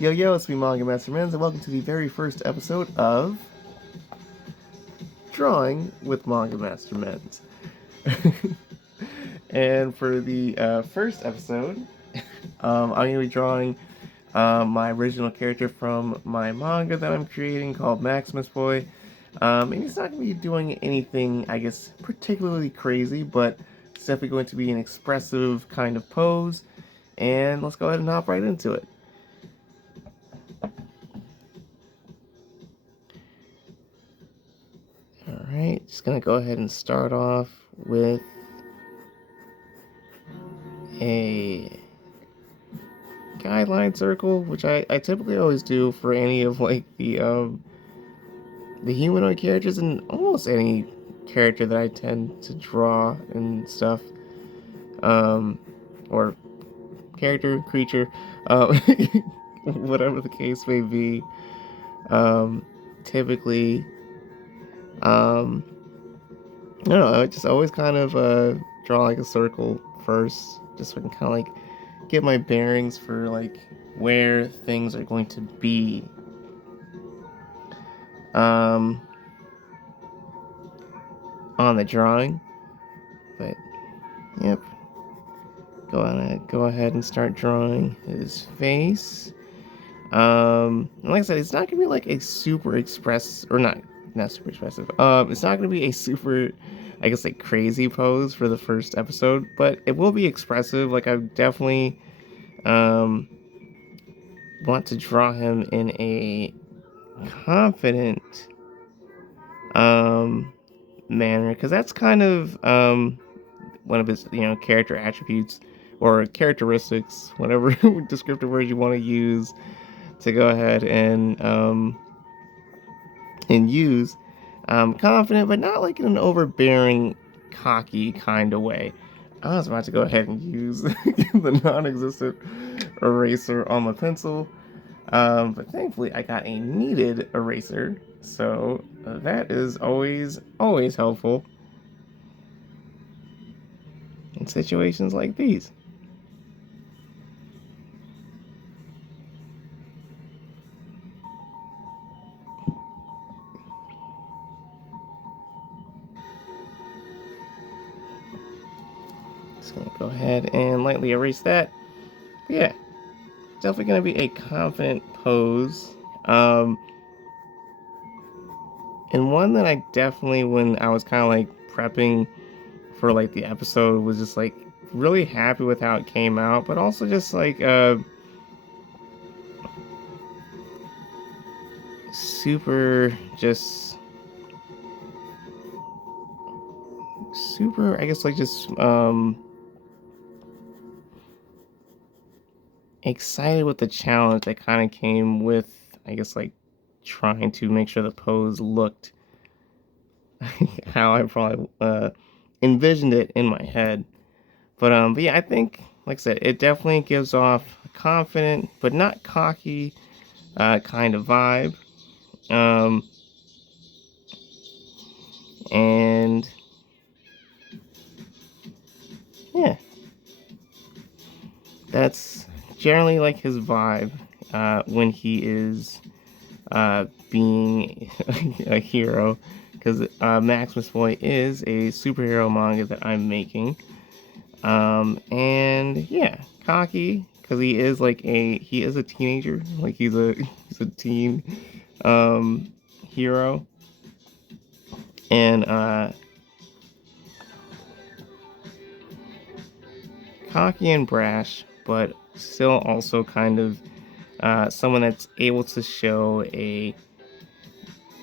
Yo yo, it's me Manga Master Menz, and welcome to the very first episode of Drawing with Manga Master Menz. And for the first episode, I'm going to be drawing my original character from my manga that I'm creating called Maximus Boy. And he's not going to be doing anything, I guess, particularly crazy, but it's definitely going to be an expressive kind of pose. And let's go ahead and hop right into it. Alright, just gonna go ahead and start off with a guideline circle, which I typically always do for any of like the humanoid characters and almost any character that I tend to draw and stuff. Or character, creature, whatever the case may be. Typically, I don't know, I just always kind of draw like a circle first, just so I can kind of like get my bearings for like where things are going to be. On the drawing, but yep, go ahead and start drawing his face. Like I said, it's not gonna be like a super express or not super expressive. It's not gonna be a super, I guess, like crazy pose for the first episode, but it will be expressive. Like I definitely want to draw him in a confident manner, because that's kind of one of his character attributes or characteristics, whatever descriptive words you want to use to go ahead and use. Confident, but not like in an overbearing, cocky kind of way. I was about to go ahead and use the non-existent eraser on my pencil, but thankfully I got a needed eraser, so that is always helpful in situations like these. Just gonna go ahead and lightly erase that. But yeah, definitely gonna be a confident pose. And one that I definitely, when I was kind of like prepping for like the episode, was just like really happy with how it came out, but also just like super just super, I guess, like just excited with the challenge that kind of came with, I guess, like trying to make sure the pose looked how I probably envisioned it in my head. But yeah, I think, like I said, it definitely gives off a confident but not cocky kind of vibe. Um, and yeah, that's generally like his vibe when he is being a hero, because Maximus Boy is a superhero manga that I'm making. And yeah, cocky, because he is a teenager, like he's a teen hero, and cocky and brash, but still also kind of someone that's able to show a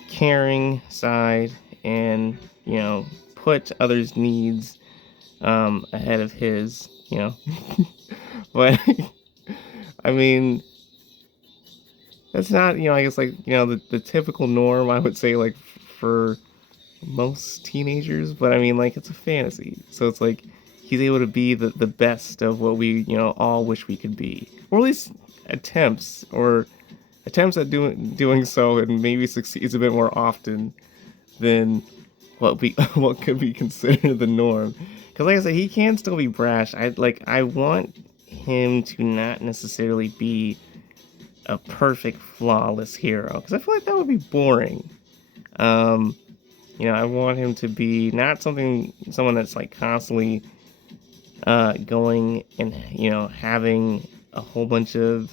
caring side, and put others' needs ahead of his. But I mean, that's not, I guess, like, the typical norm, I would say, like, for most teenagers. But I mean, like, it's a fantasy, so it's like he's able to be the best of what we all wish we could be, or at least attempts at doing so, and maybe succeeds a bit more often than what could be considered the norm. Because like I said, he can still be brash. I want him to not necessarily be a perfect flawless hero, because I feel like that would be boring. Um, I want him to be not someone that's like constantly going and having a whole bunch of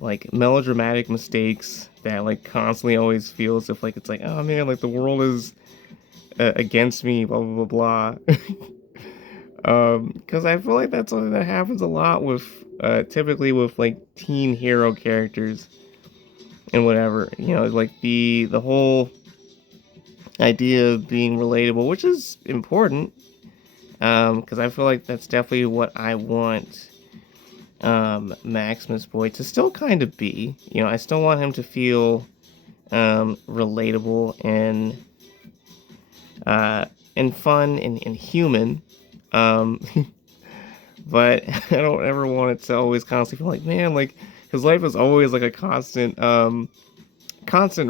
like melodramatic mistakes that like constantly always feel as if like it's like, oh man, like the world is against me, blah blah blah blah. Because I feel like that's something that happens a lot with typically with like teen hero characters and whatever. Like the whole idea of being relatable, which is important. Because I feel like that's definitely what I want Maximus Boy to still kind of be. I still want him to feel relatable uh, and fun and human. Um, but I don't ever want it to always constantly feel like, man, like his life is always like a constant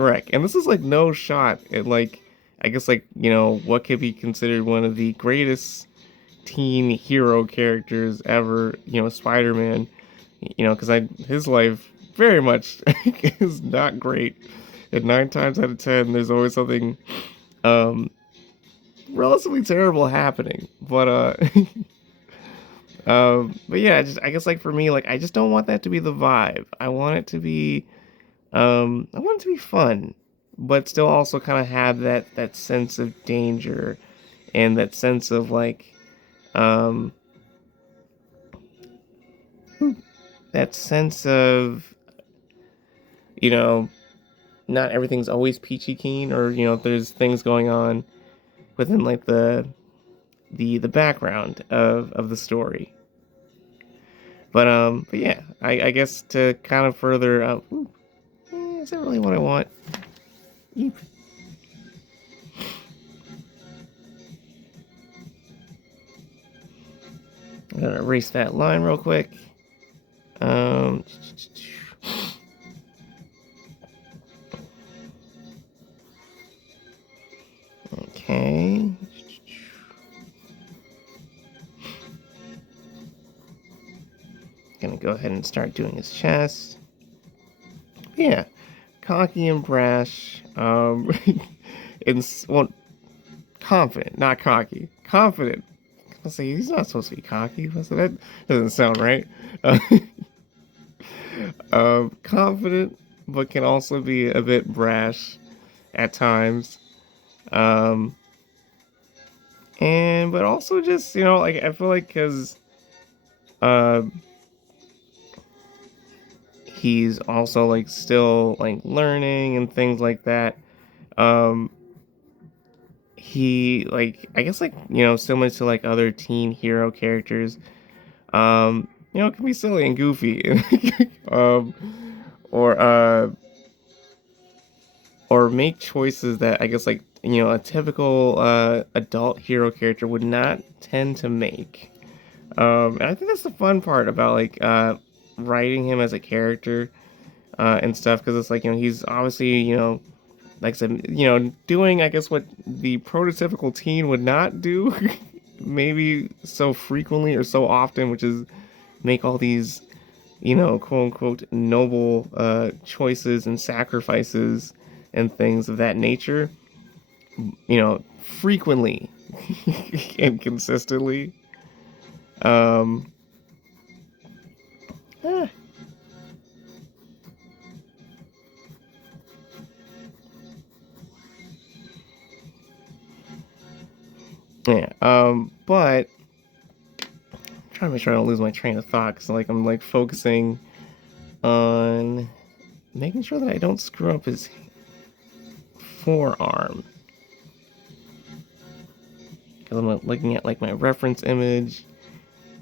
wreck. And this is like no shot at like, I guess like, what could be considered one of the greatest teen hero characters ever, Spider-Man, because his life very much is not great. And 9 times out of 10, there's always something um relatively terrible happening. But yeah, just I guess like for me, like I just don't want that to be the vibe. I want it to be fun, but still also kind of have that sense of danger and that sense of like um that sense of you know not everything's always peachy keen, or there's things going on within like the background of the story. But yeah, I guess to kind of further is that really what I want? Eep. I'm gonna erase that line real quick. um okay. Gonna go ahead and start doing his chest. Yeah, cocky and brash. Well, confident, not cocky. Confident. I say he's not supposed to be cocky. That doesn't sound right. Uh, confident, but can also be a bit brash at times. Um, and but also just like I feel like because uh, he's also like still like learning and things like that. Um, he like I guess like similar to like other teen hero characters. It can be silly and goofy, um, or or make choices that I guess like a typical adult hero character would not tend to make. And I think that's the fun part about like writing him as a character and stuff, because it's like he's obviously like I said, doing I guess what the prototypical teen would not do, maybe so frequently or so often, which is make all these quote unquote noble choices and sacrifices and things of that nature, frequently and consistently. Um, eh, yeah. But I'm trying to make sure I don't lose my train of thought, because like I'm like focusing on making sure that I don't screw up his forearm. Because I'm looking at like my reference image,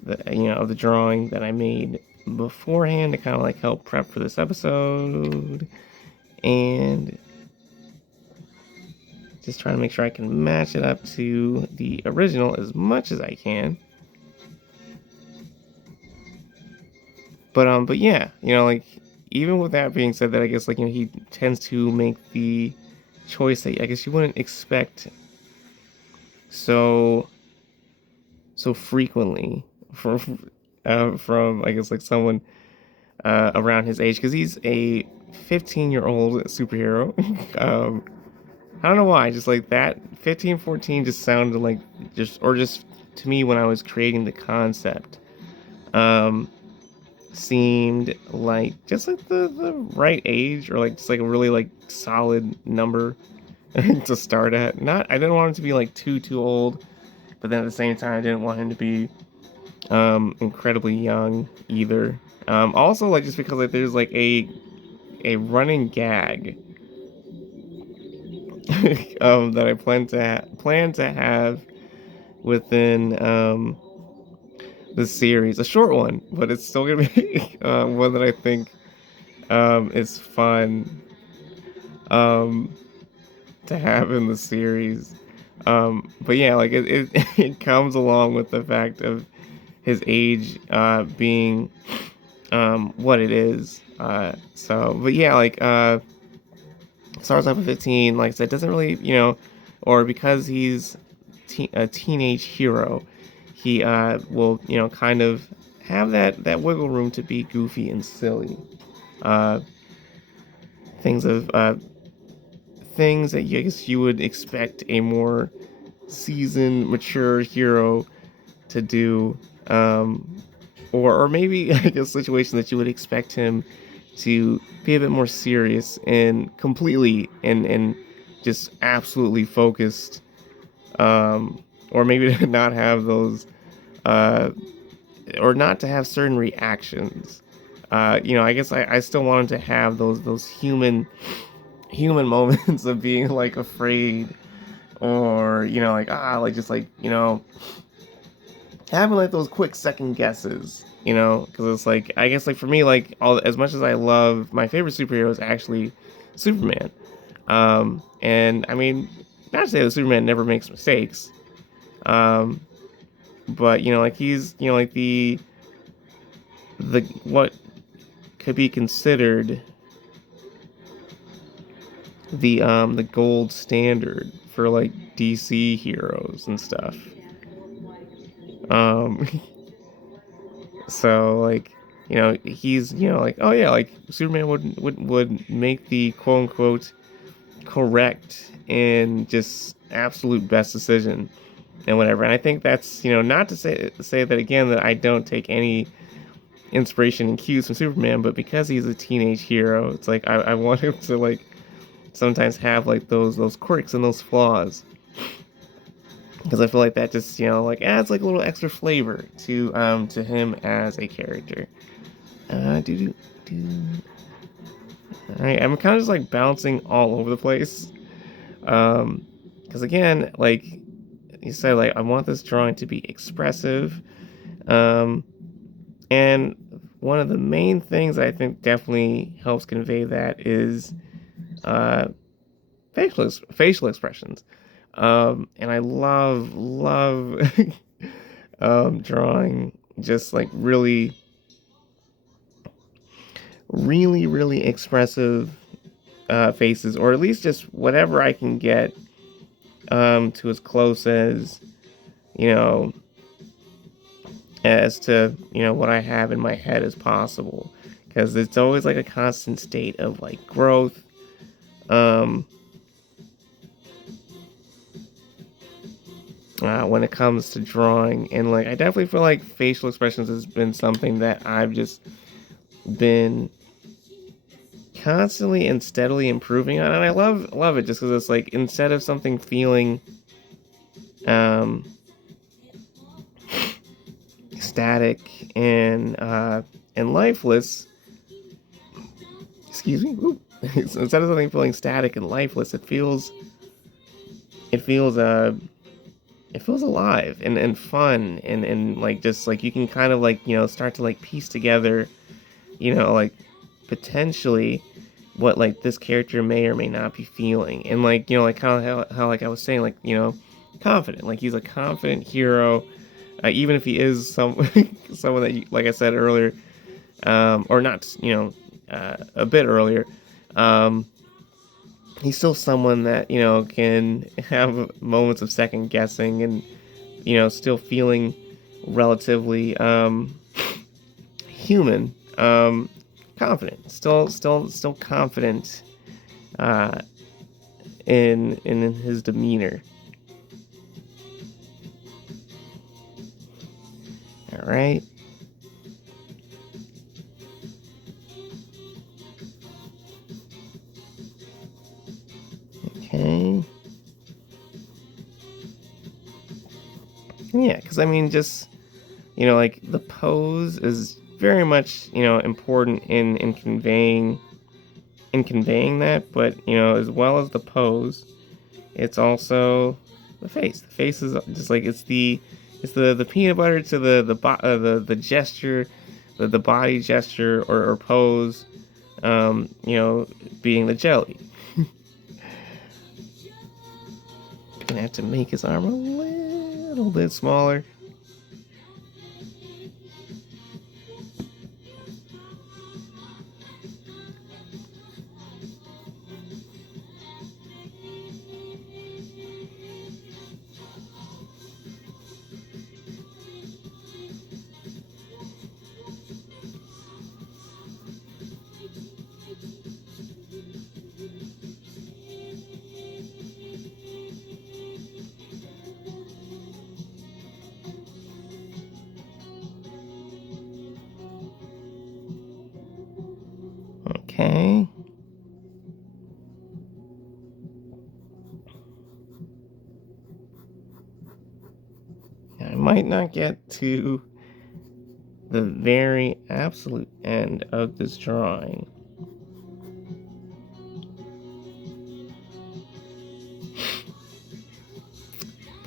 of the drawing that I made beforehand to kind of like help prep for this episode, and just trying to make sure I can match it up to the original as much as I can. But yeah, like even with that being said, that I guess like he tends to make the choice that I guess you wouldn't expect so frequently from I guess like someone around his age, because he's a 15-year-old superhero. um, I don't know why, just like that 15, 14 just sounded like just to me when I was creating the concept, um, seemed like just like the right age, or like just like a really like solid number to start at. Not, I didn't want him to be like too old, but then at the same time I didn't want him to be incredibly young either. Also, like, just because like there's like a running gag that I plan to have within the series, a short one, but it's still gonna be one that I think is fun um to have in the series. But yeah, like it comes along with the fact of his age being what it is. But yeah, like starts off at 15, like I said, doesn't really, or because he's a teenage hero, he will, kind of have that wiggle room to be goofy and silly. Uh, things of things that I guess you would expect a more seasoned, mature hero to do, or maybe like a situation that you would expect him to be a bit more serious and completely and just absolutely focused, or maybe to not have those, uh, or not to have certain reactions. I guess I still wanted to have those human moments of being like afraid, or like like just like having like those quick second guesses, because it's like, I guess, like for me, like, all as much as I love, my favorite superhero is actually Superman. And I mean, not to say that Superman never makes mistakes, um but like he's like the what could be considered the gold standard for like DC heroes and stuff. um So like, he's like, oh yeah, like Superman would make the quote unquote correct and just absolute best decision and whatever. And I think that's, not to say that again, that I don't take any inspiration and cues from Superman, but because he's a teenage hero, it's like I want him to like sometimes have like those quirks and those flaws, because I feel like that just like adds like a little extra flavor to him as a character. Do do do. All right, I'm kind of just like bouncing all over the place. Because again, like you said, like I want this drawing to be expressive. Um, and one of the main things I think definitely helps convey that is uh facial expressions. And I love drawing just like really expressive faces, or at least just whatever I can get to as close as you know as to what I have in my head as possible, because it's always like a constant state of like growth. um when it comes to drawing, and like I definitely feel like facial expressions has been something that I've just been constantly and steadily improving on, and I love it, just because it's like, instead of something feeling um static and lifeless, excuse me, instead of something feeling static and lifeless, it feels it feels alive and fun, and like just like you can kind of like start to like piece together, like potentially what like this character may or may not be feeling, and like like kind of how like I was saying, like confident, like he's a confident hero, even if he is someone that like I said earlier, or not, a bit earlier, um he's still someone that can have moments of second guessing, and still feeling relatively human, confident, still confident uh, in his demeanor. All right. Okay. Yeah, because I mean, just like the pose is very much important in conveying that, but as well as the pose, it's also the face. The face is just like it's the peanut butter to the gesture, the body gesture or pose, being the jelly. Gonna have to make his arm a little bit smaller. Okay. I might not get to the very absolute end of this drawing.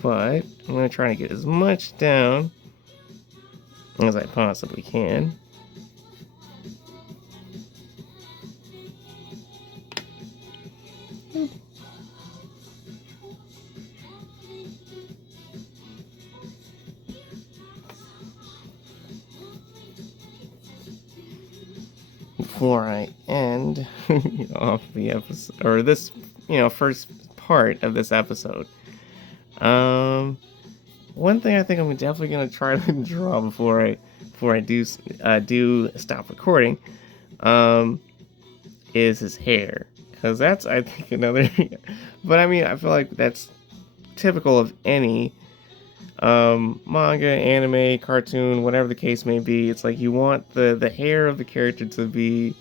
But I'm going to try to get as much down as I possibly can. Before I end off the episode, or this, first part of this episode. Um, One thing I think I'm definitely gonna try to draw before I do stop recording, um, is his hair, because that's I think another. But I mean, I feel like that's typical of any manga, anime, cartoon, whatever the case may be. It's like you want the hair of the character to be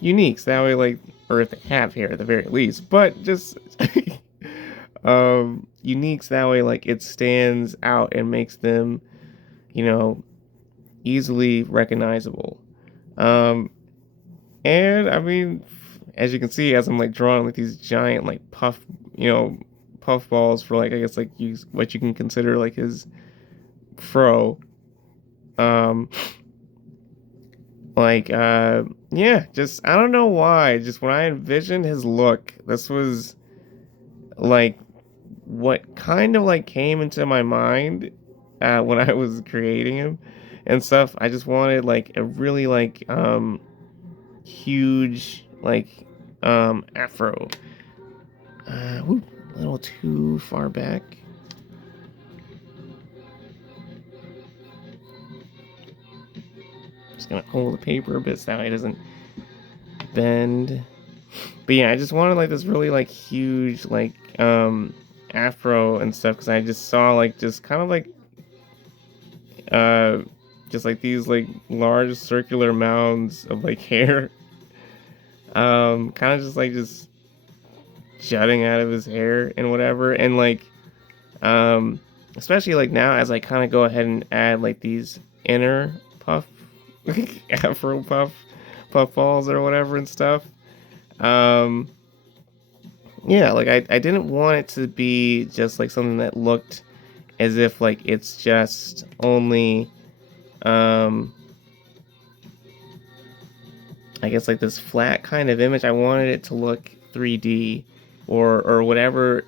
unique, so that way, like, or if they have hair at the very least, but just unique, so that way, like, it stands out and makes them, you know, easily recognizable. Um, and I mean, as you can see, as I'm like drawing like these giant like you know, puff balls for like I guess like what you can consider like his fro. Um, yeah, just I don't know why. Just when I envisioned his look, this was like what kind of like came into my mind when I was creating him and stuff. I just wanted like a really like huge like afro. A little too far back. Just gonna hold the paper a bit so it doesn't bend. But yeah, I just wanted like this really like huge like afro and stuff because I just saw like just kind of like uh just like these like large circular mounds of like hair kind of just jutting out of his hair and whatever, and like um especially like now as I kind of go ahead and add like these inner puff afro puff balls or whatever and stuff. um yeah, like I didn't want it to be just like something that looked as if like it's just only um I guess like this flat kind of image. I wanted it to look 3D or whatever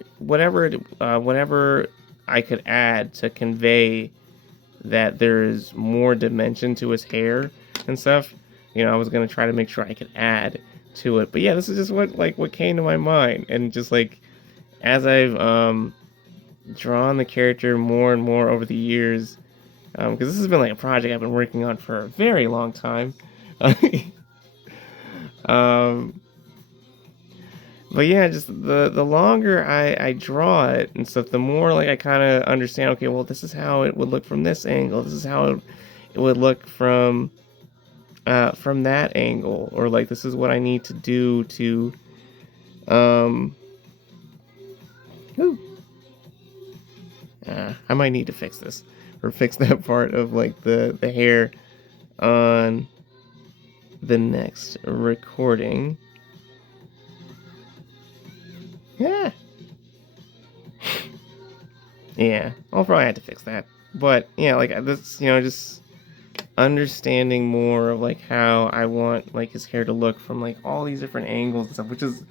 I could add to convey that there's more dimension to his hair and stuff. I was gonna try to make sure I could add to it. But yeah, this is just what came to my mind, and just like as I've drawn the character more and more over the years, because this has been like a project I've been working on for a very long time. um, but yeah, just the longer I draw it and stuff, the more like I kind of understand. Okay, well, this is how it would look from this angle. This is how it would look from that angle, or like this is what I need to do to um. Whew, I might need to fix this or fix that part of like the hair on the next recording. Yeah. Yeah, I'll probably have to fix that. But yeah, like this, just understanding more of like how I want like his hair to look from like all these different angles and stuff, which is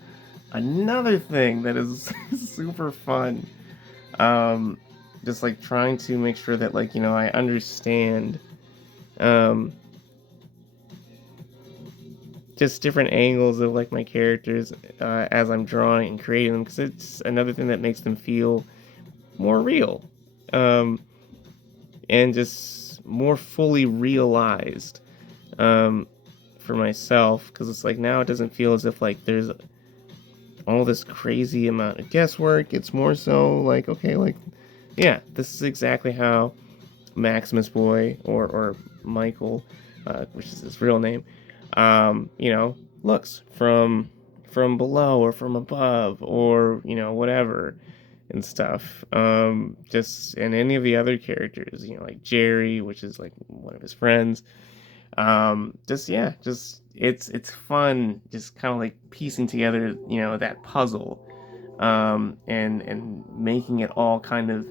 another thing that is super fun. Um, just like trying to make sure that like I understand um just different angles of like my characters as I'm drawing and creating them, because it's another thing that makes them feel more real. Um, and just more fully realized um, for myself, because it's like now it doesn't feel as if like there's all this crazy amount of guesswork. It's more so like, okay, like, yeah, this is exactly how Maximus Boy or Michael, which is his real name, looks from below or from above, or whatever and stuff. Just and any of the other characters, like Jerry, which is like one of his friends. Just yeah, just it's fun, just kind of like piecing together, that puzzle, and making it all kind of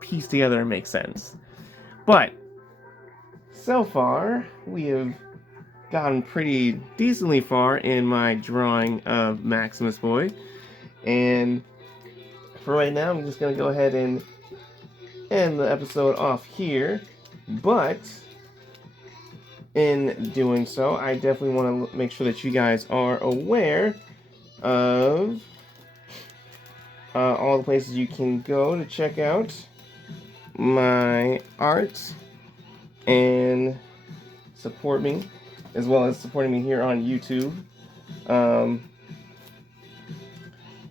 piece together and make sense. But so far, we have gotten pretty decently far in my drawing of Maximus Boy, and for right now, I'm just gonna go ahead and end the episode off here. But in doing so, I definitely want to make sure that you guys are aware of all the places you can go to check out my art and support me, as well as supporting me here on YouTube.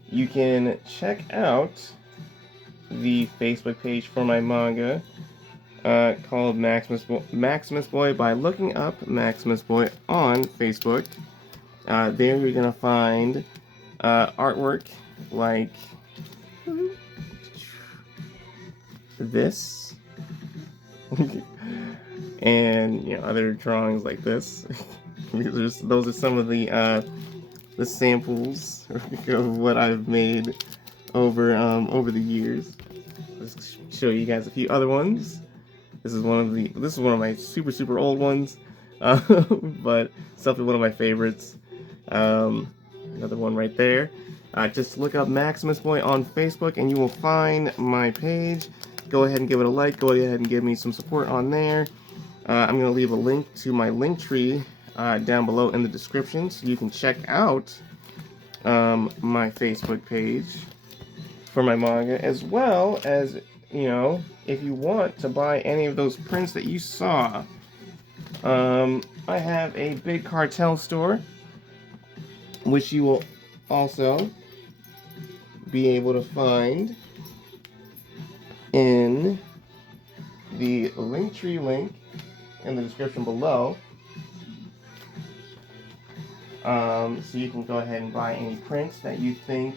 You can check out the Facebook page for my manga called Maximus Boy by looking up Maximus Boy on Facebook. There you're going to find artwork like this and other drawings like this. Those are some of the samples of what I've made over the years. Let's show you guys a few other ones. This is one of my super old ones, but it's definitely one of my favorites. Another one right there. Just look up Maximus Boy on Facebook and you will find my page. Go ahead and give it a like. Go ahead and give me some support on there. I'm going to leave a link to my link tree down below in the description, so you can check out my Facebook page for my manga, as well as, if you want to buy any of those prints that you saw. I have a big cartel store, which you will also be able to find in the Linktree link in the description below. So you can go ahead and buy any prints that you think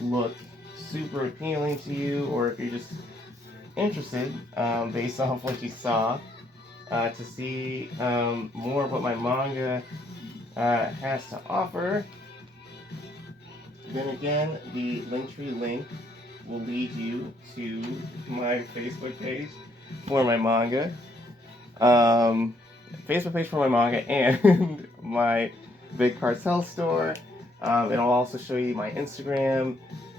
look super appealing to you, or if you're just interested, based off what you saw, to see more of what my manga has to offer. Then again, the Linktree link will lead you to my Facebook page for my manga. Facebook page for my manga and my big cartel store. It'll also show you my Instagram.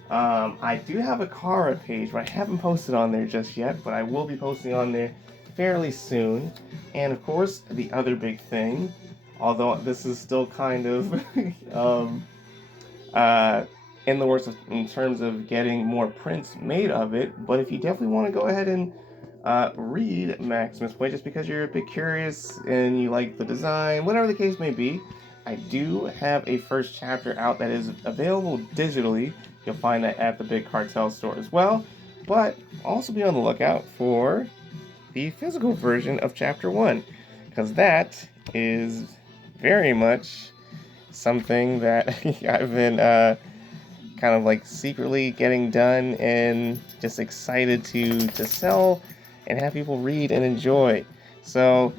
I do have a Kara page, but I haven't posted on there just yet, but I will be posting on there fairly soon. And of course, the other big thing, although this is still kind of in the works in terms of getting more prints made of it, but if you definitely want to go ahead and read Maximus Boy, just because you're a bit curious and you like the design, whatever the case may be, I do have a first chapter out that is available digitally. You'll find that at the Big Cartel store as well. But also be on the lookout for the physical version of chapter 1, because that is very much something that I've been kind of like secretly getting done and just excited to sell and have people read and enjoy. So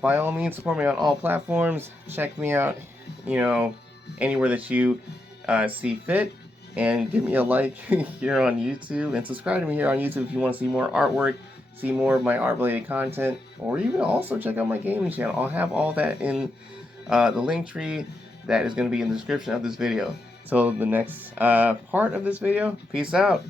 by all means, support me on all platforms. Check me out, anywhere that you see fit, and give me a like here on YouTube, and subscribe to me here on YouTube if you want to see more artwork, see more of my art-related content, or even also check out my gaming channel. I'll have all that in the link tree that is going to be in the description of this video. Till the next part of this video, peace out.